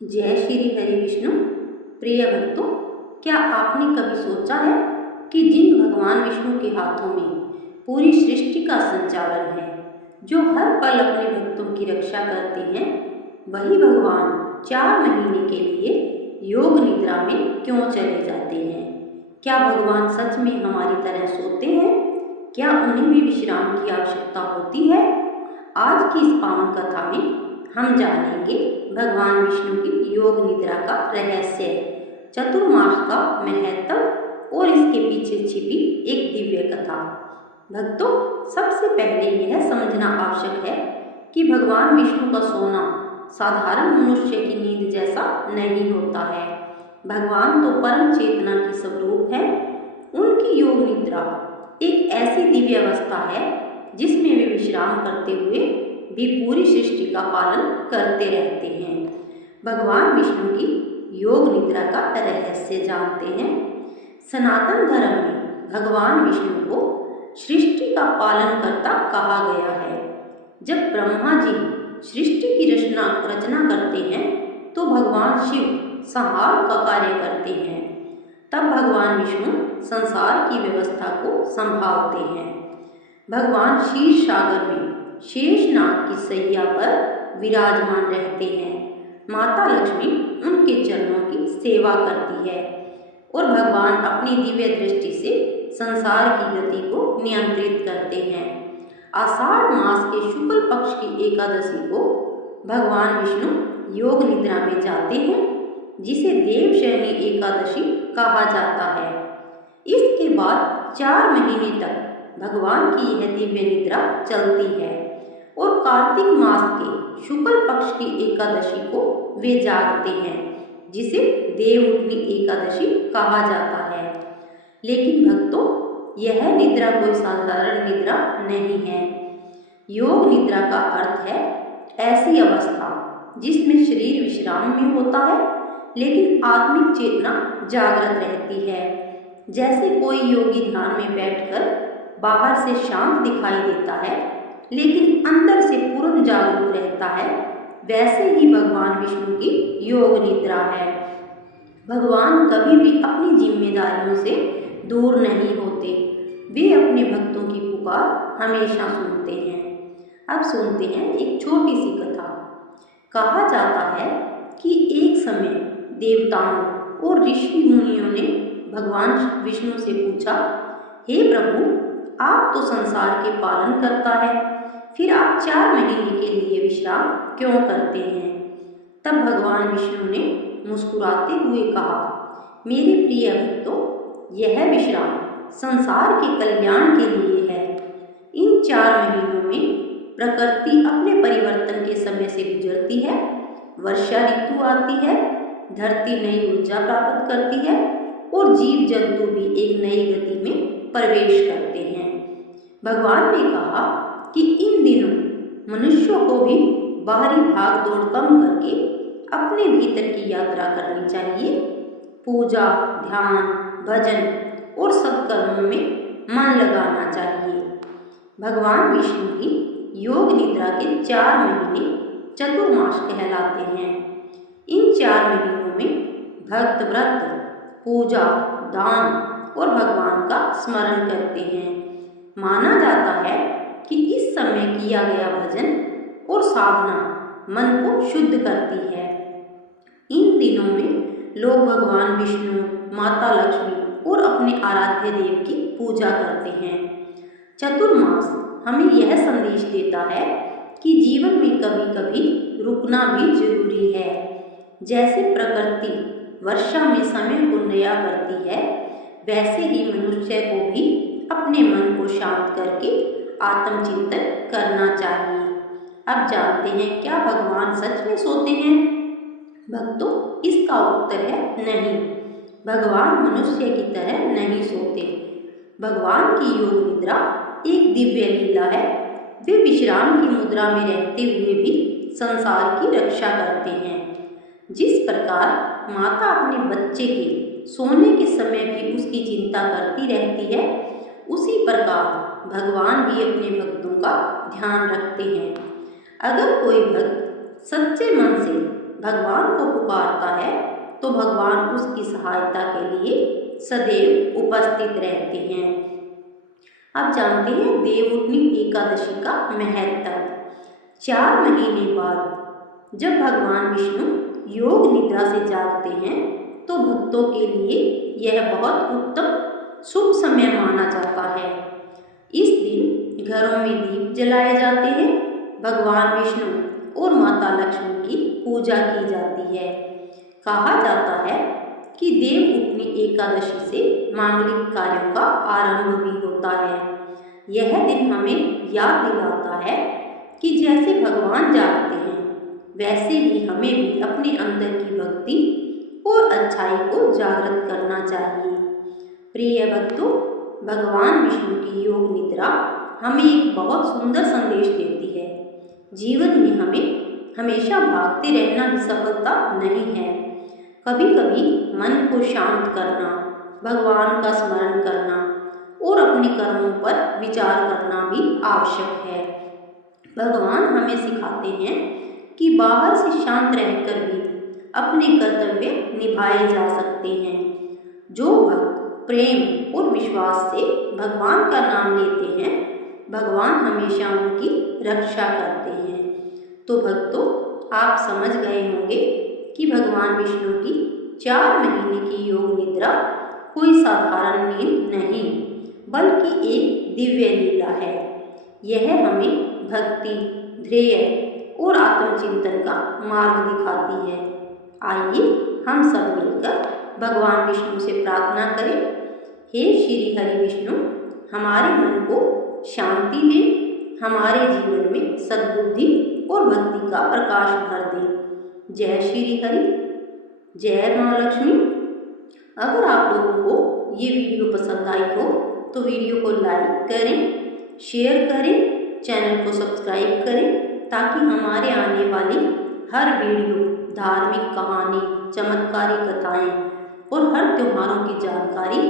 जय श्री हरि विष्णु। प्रिय भक्तों, क्या आपने कभी सोचा है कि जिन भगवान विष्णु के हाथों में पूरी सृष्टि का संचालन है, जो हर पल अपने भक्तों की रक्षा करते हैं, वही भगवान 4 महीने के लिए योग निद्रा में क्यों चले जाते हैं? क्या भगवान सच में हमारी तरह सोते हैं? क्या उन्हें भी विश्राम की आवश्यकता होती है? आज की इस पावन कथा में हम जानेंगे भगवान विष्णु की योग निद्रा का रहस्य, चतुर्मास का महत्व और इसके पीछे छिपी एक दिव्य कथा। भक्तों, सबसे पहले यह समझना आवश्यक है कि भगवान विष्णु का सोना साधारण मनुष्य की नींद जैसा नहीं होता है। भगवान तो परम चेतना के स्वरूप है। उनकी योग निद्रा एक ऐसी दिव्य अवस्था है जिसमें वे विश्राम करते हुए भी पूरी सृष्टि का पालन करते रहते हैं। भगवान विष्णु की योग निद्रा का रहस्य जानते हैं। सनातन धर्म में भगवान विष्णु को सृष्टि का पालन करता कहा गया है। जब ब्रह्मा जी सृष्टि की रचना करते हैं तो भगवान शिव संहार का कार्य करते हैं। तब भगवान विष्णु संसार की व्यवस्था को संभालते हैं। भगवान क्षीर सागर में शेषनाग की सैया पर विराजमान रहते हैं। माता लक्ष्मी उनके चरणों की सेवा करती है और भगवान अपनी दिव्य दृष्टि से संसार की गति को नियंत्रित करते हैं। आषाढ़ मास के शुक्ल पक्ष की एकादशी को भगवान विष्णु योग निद्रा में जाते हैं, जिसे देवशयनी एकादशी कहा जाता है। इसके बाद 4 महीने तक भगवान की यह दिव्य निद्रा चलती है और कार्तिक मास के शुक्ल पक्ष की एकादशी को वे जागते हैं, जिसे देवउठनी एकादशी कहा जाता है। लेकिन भक्तों, यह निद्रा कोई साधारण निद्रा नहीं है। योग निद्रा का अर्थ है ऐसी अवस्था जिसमें शरीर विश्राम में होता है लेकिन आत्मिक चेतना जागृत रहती है। जैसे कोई योगी ध्यान में बैठकर बाहर से शांत दिखाई देता है लेकिन अंदर से पूर्ण जागरूक रहता है, वैसे ही भगवान विष्णु की योग निद्रा है। भगवान कभी भी अपनी जिम्मेदारियों से दूर नहीं होते। वे अपने भक्तों की पुकार हमेशा सुनते हैं। अब सुनते हैं एक छोटी सी कथा। कहा जाता है कि एक समय देवताओं और ऋषि मुनियों ने भगवान विष्णु से पूछा, हे प्रभु, आप तो संसार के पालन करता है, फिर आप 4 महीने के लिए विश्राम क्यों करते हैं? तब भगवान विष्णु ने मुस्कुराते हुए कहा, मेरे प्रिय भक्तों, यह विश्राम संसार के कल्याण के लिए है। इन 4 महीनों में प्रकृति अपने परिवर्तन के समय से गुजरती है, वर्षा ऋतु आती है, धरती नई ऊर्जा प्राप्त करती है और जीव जंतु भी एक नई गति में प्रवेश करते हैं। भगवान ने कहा कि इन दिनों मनुष्यों को भी बाहरी भाग दौड़ कम करके अपने भीतर की यात्रा करनी चाहिए। पूजा, ध्यान, भजन और सत्कर्मों में मन लगाना चाहिए। भगवान विष्णु की योग निद्रा के 4 महीने चतुर्मास कहलाते हैं। इन 4 महीनों में भक्त व्रत, पूजा, दान और भगवान का स्मरण करते हैं। माना जाता है कि इस समय किया गया भजन और साधना मन को शुद्ध करती है। इन दिनों में लोग भगवान विष्णु, माता लक्ष्मी और अपने आराध्य देव की पूजा करते हैं। चतुर्मास हमें यह संदेश देता है कि जीवन में कभी कभी रुकना भी जरूरी है। जैसे प्रकृति वर्षा में समय को नया करती है, वैसे ही मनुष्य को भी अपने मन को शांत करके आत्मचिंतन करना चाहिए। अब जानते हैं, क्या भगवान सच में सोते हैं? भक्तों, इसका उत्तर है नहीं। भगवान मनुष्य की तरह नहीं सोते। भगवान की योग निद्रा एक दिव्य लीला है। वे विश्राम की मुद्रा में रहते हुए भी संसार की रक्षा करते हैं। जिस प्रकार माता अपने बच्चे के सोने के समय भी उसकी चिंता करती रहती है, उसी प्रकार भगवान भी अपने भक्तों का ध्यान रखते हैं। अगर कोई भक्त सच्चे मन से भगवान को पुकारता है तो भगवान उसकी सहायता के लिए सदैव उपस्थित रहते हैं। अब जानते हैं देवउठनी एकादशी का महत्व। 4 महीने बाद जब भगवान विष्णु योग निद्रा से जागते हैं तो भक्तों के लिए यह बहुत उत्तम शुभ समय माना जाता है। इस दिन घरों में दीप जलाए जाते हैं, भगवान विष्णु और माता लक्ष्मी की पूजा की जाती है। कहा जाता है कि देवउठनी एकादशी से मांगलिक कार्यों का आरंभ भी होता है। यह दिन हमें याद दिलाता है कि जैसे भगवान जागते हैं वैसे ही हमें भी अपने अंदर की भक्ति और अच्छाई को जागृत करना चाहिए। प्रिय भक्तों, भगवान विष्णु की योग निद्रा हमें एक बहुत सुंदर संदेश देती है। जीवन में हमें हमेशा भागते रहना ही सफलता नहीं है। कभी कभी मन को शांत करना, भगवान का स्मरण करना और अपने कर्मों पर विचार करना भी आवश्यक है। भगवान हमें सिखाते हैं कि बाहर से शांत रहकर भी अपने कर्तव्य निभाए जा सकते हैं। जो भक्त प्रेम और विश्वास से भगवान का नाम लेते हैं, भगवान हमेशा उनकी रक्षा करते हैं। तो भक्तों, आप समझ गए होंगे कि भगवान विष्णु की 4 महीने की योग निद्रा कोई साधारण नींद नहीं बल्कि एक दिव्य लीला है। यह हमें भक्ति, धैर्य और आत्मचिंतन का मार्ग दिखाती है। आइए हम सब मिलकर भगवान विष्णु से प्रार्थना करें। हे श्री हरि विष्णु, हमारे मन को शांति दें, हमारे जीवन में सद्बुद्धि और भक्ति का प्रकाश भर दें। जय श्री हरि, जय माँ लक्ष्मी। अगर आप लोगों को ये वीडियो पसंद आई हो तो वीडियो को लाइक करें, शेयर करें, चैनल को सब्सक्राइब करें ताकि हमारे आने वाली हर वीडियो, धार्मिक कहानी, चमत्कारी कथाएं और हर त्योहारों की जानकारी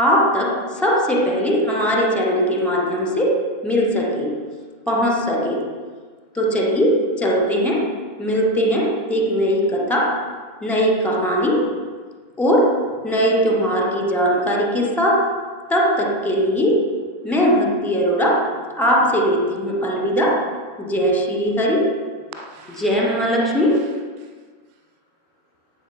आप तक सबसे पहले हमारे चैनल के माध्यम से मिल सके, पहुंच सके। तो चलिए चलते हैं, मिलते हैं एक नई कथा, नई कहानी और नए त्योहार की जानकारी के साथ। तब तक के लिए मैं भक्ति अरोड़ा आपसे लेती हूँ अलविदा। जय श्री हरि, जय माँ लक्ष्मी।